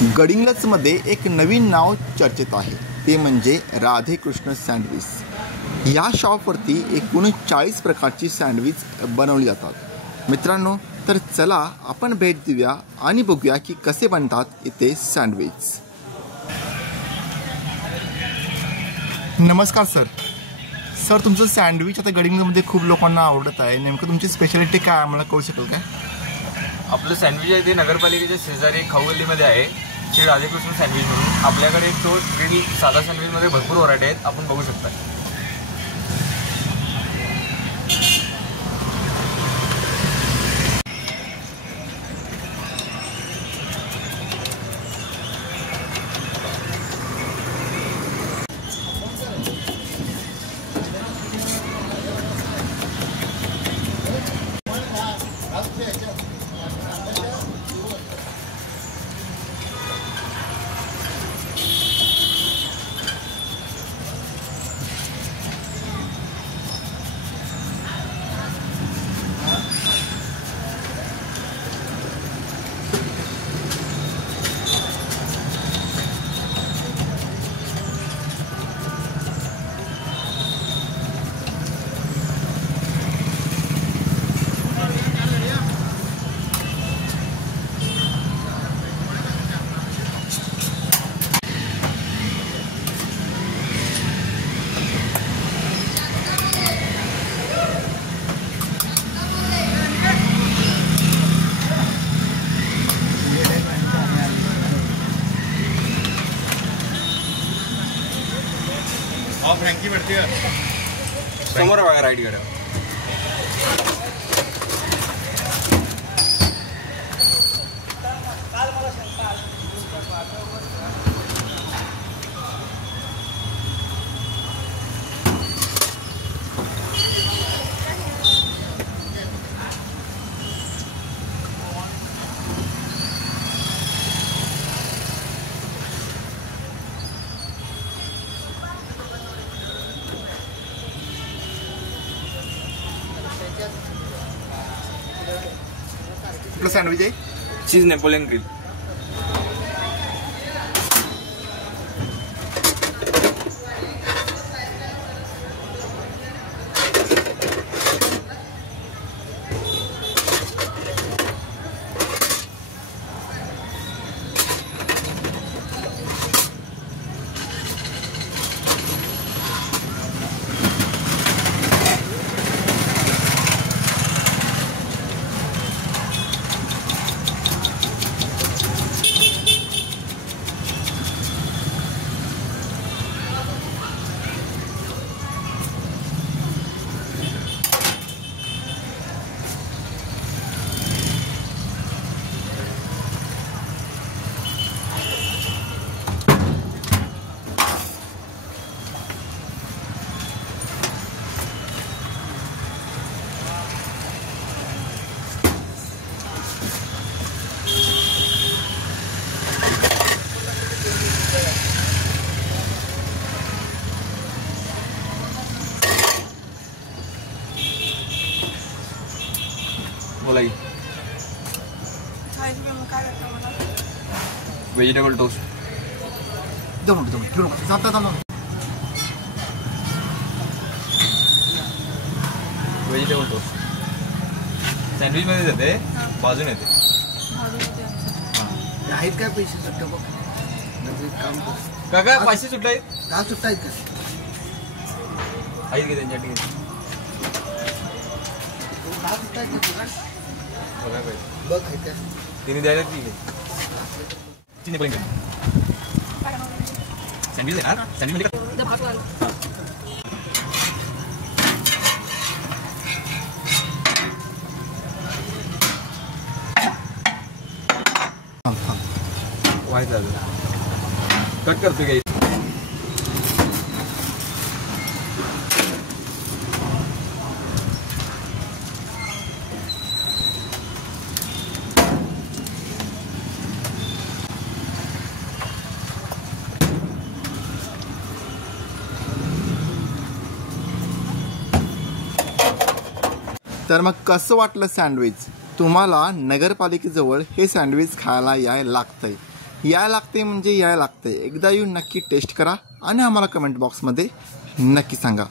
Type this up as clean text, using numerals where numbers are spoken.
गडिंग्लजमध्ये एक नवीन नाव चर्चेत आहे, ते म्हणजे राधेकृष्ण सँडविच। या शॉपवरती एकूण 40 प्रकारची सँडविच बनवली जातात। मित्रांनो, तर चला आपण भेट देऊया आणि बघूया की कसे बनतात इथे सँडविच। नमस्कार सर। सर, तुमचं सँडविच आता गडिंग्लजमध्ये खूप लोकांना आवडत आहे, नेमकं तुमची स्पेशालिटी काय आम्हाला कळू शकेल काय? आपलं सँडविच आहे ते नगरपालिकेच्या शेजारी खाऊगल्लीमध्ये आहे, श्री राधेकृष्ण सँडविच म्हणून। आपल्याकडे तो ग्रिल साधा सँडविचमध्ये भरपूर व्हरायटी आहेत, आपण बघू शकता। फ्रँकी भेटते समोर बघा राईट कडे। आपलं सँडविच आहे चीज नेपोलियन ग्रिल। बोला की vegetable toast vegetable toast sandwich मध्ये येते, भाजून येते। आहेत काय पैसे सुट्टे बघ काम काका 500 सुट्टा आहेत, 10 सुट्टा आहेत का? आहेत की त्यांच्या ठीक 10 सुट्टा आहेत का? बघा पाहिजे बघ आहेत का? तिने द्यायला ठीक आहे। चिनी पॉइंट सँडविच आहे ना, सँडविच मध्ये व्हायचं कट करतो काही। तर मग कसं वाटलं सँडविच? तुम्हाला नगरपालिकेजवळ हे सँडविच खायला यायला लागतंय। यायला लागते म्हणजे यायला लागते. एकदा येऊन नक्की टेस्ट करा आणि आम्हाला कमेंट बॉक्समध्ये नक्की सांगा.